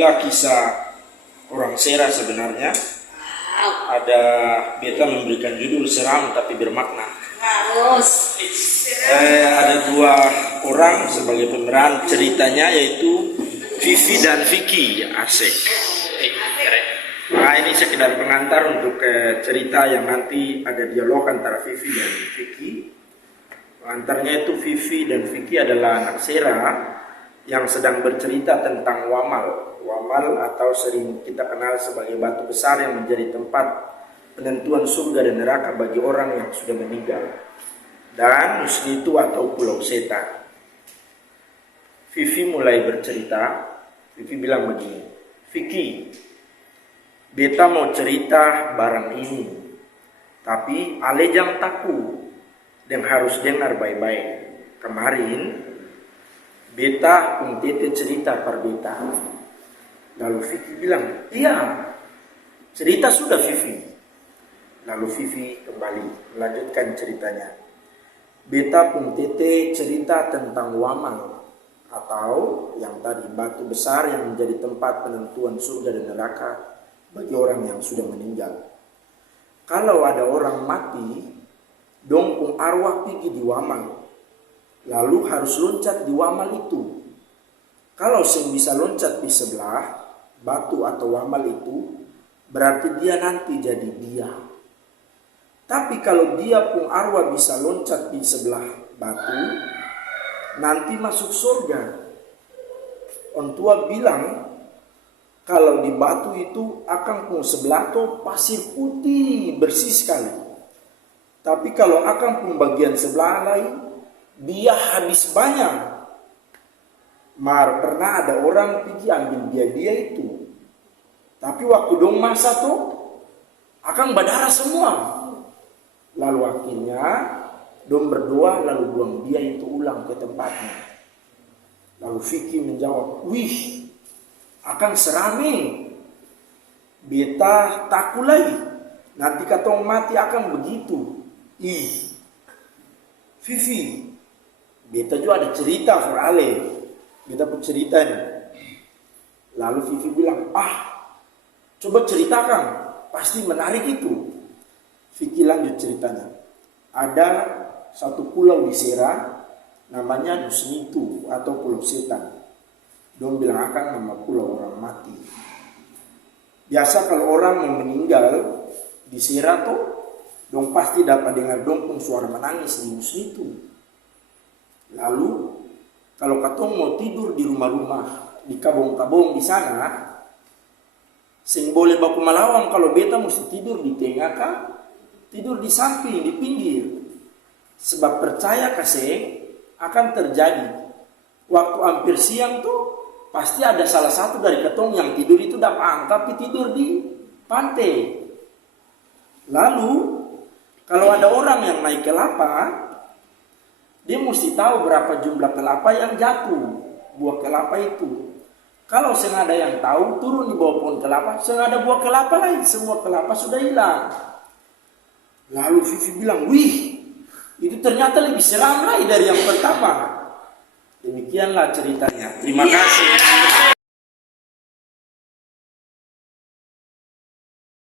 Inilah kisah orang Sera sebenarnya. Ada beta memberikan judul seram tapi bermakna. Ada dua orang sebagai pemeran ceritanya, yaitu Vivi dan Vicky. Asik. Nah, ini sekedar pengantar untuk cerita yang nanti ada dialog antara Vivi dan Vicky. Pengantarnya itu Vivi dan Vicky adalah anak Sera yang sedang bercerita tentang Wamal. Wamal atau sering kita kenal sebagai batu besar yang menjadi tempat penentuan surga dan neraka bagi orang yang sudah meninggal. Dan Musnitu atau Pulau Setan. Vivi mulai bercerita. Vivi bilang begini, Vicky, beta mau cerita barang ini, tapi ale jangan takut dan harus dengar baik-baik. Kemarin beta tete cerita per beta. Lalu Vivi bilang, iya, cerita sudah Vivi. Lalu Vivi kembali melanjutkan ceritanya. Beta tete cerita tentang Wamal, atau yang tadi batu besar yang menjadi tempat penentuan surga dan neraka bagi orang yang sudah meninggal. Kalau ada orang mati, dong pung arwah pergi di Wamal, lalu harus loncat di Wamal itu. Kalau sing bisa loncat di sebelah batu atau Wamal itu, berarti dia nanti jadi dia. Tapi kalau dia pun arwah bisa loncat di sebelah batu, nanti masuk surga. Orang tua bilang, kalau di batu itu akang pun sebelah tuh pasir putih bersih sekali. Tapi kalau akang pun bagian sebelah lain, dia habis banyak. Pernah ada orang pergi ambil dia itu. Tapi waktu dong masa tuh, akang berdarah semua. Lalu akhirnya dong berdoa lalu buang dia itu ulang ke tempatnya. Lalu Vicky menjawab, wih, akan serame. Beta takut lagi. Nanti katong mati akan begitu. Vivi, beta juga ada cerita for ale. Beta pun cerita nih. Lalu Vivi bilang, coba ceritakan. Pasti menarik itu. Vicky lanjut ceritanya. Ada satu pulau di Sera, namanya Musnitu atau Pulau Setan. Dong bilang akan nama pulau orang mati. Biasa kalau orang yang meninggal di Sera tuh, dong pasti dapat dengar dong pun suara menangis di Musnitu. Lalu kalau katong mau tidur di rumah-rumah, di kabong-kabong di sana, sing boleh baku malawang kalau beta mesti tidur di tengah kah? Tidur di samping, di pinggir. Sebab percaya kasih akan terjadi. Waktu hampir siang tuh pasti ada salah satu dari ketong yang tidur itu dapat tapi tidur di pantai. Lalu kalau ada orang yang naik kelapa, dia mesti tahu berapa jumlah kelapa yang jatuh, buah kelapa itu. Kalau sengaja yang tahu turun di bawah pohon kelapa, sengaja buah kelapa lain, semua kelapa sudah hilang. Lalu Vivi bilang, wih, itu ternyata lebih seram lagi dari yang pertama. Demikianlah ceritanya. Terima kasih.